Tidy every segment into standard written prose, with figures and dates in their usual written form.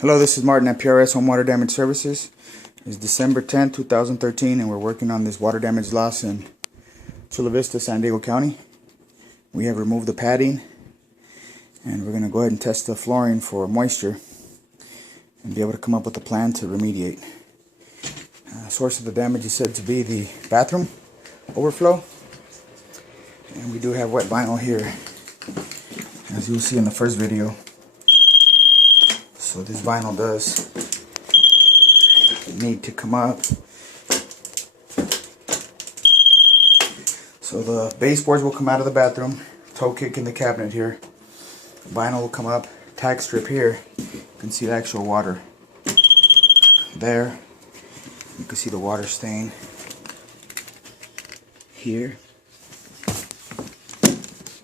Hello, this is Martin at PRS Home Water Damage Services. It's December 10, 2013, and we're working on this water damage loss in Chula Vista, San Diego County. We have removed the padding, and we're going to go ahead and test the flooring for moisture and be able to come up with a plan to remediate. Source of the damage is said to be the bathroom overflow, and we do have wet vinyl here, as you'll see in the first video. So this vinyl does need to come up. So the baseboards will come out of the bathroom, toe kick in the cabinet here. Vinyl will come up, tack strip here. You can see the actual water there. You can see the water stain here.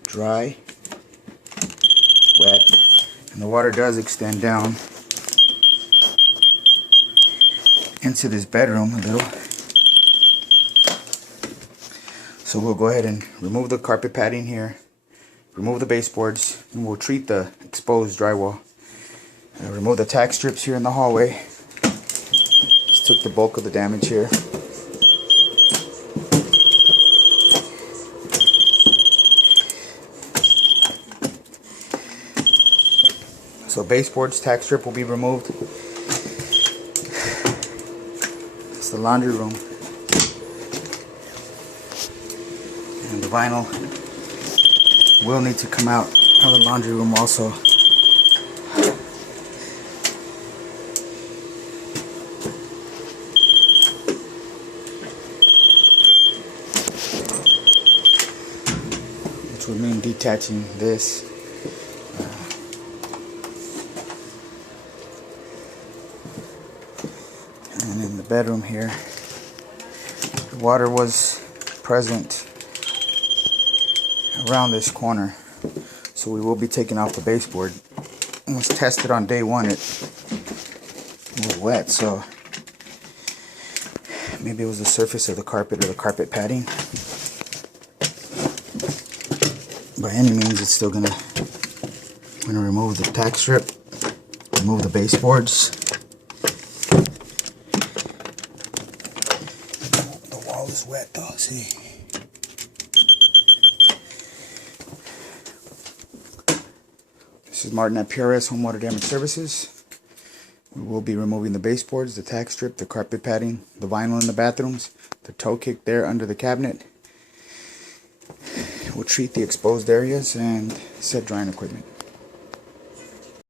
Dry, wet, and the water does extend down into this bedroom a little. So we'll go ahead and remove the carpet padding here, remove the baseboards, and we'll treat the exposed drywall. Remove the tack strips here in the hallway. Just took the bulk of the damage here. So baseboards, tack strip will be removed. It's the laundry room. And the vinyl will need to come out of the laundry room also. Which would mean detaching this. And in the bedroom here, the water was present around this corner, so we will be taking off the baseboard. It was tested on day one, it was wet, so maybe it was the surface of the carpet or the carpet padding. By any means, it's still I'm gonna remove the tack strip, remove the baseboards. The wall is wet though, see. This is Martin at PRS Home Water Damage Services. We will be removing the baseboards, the tack strip, the carpet padding, the vinyl in the bathrooms, the toe kick there under the cabinet. We'll treat the exposed areas and set drying equipment.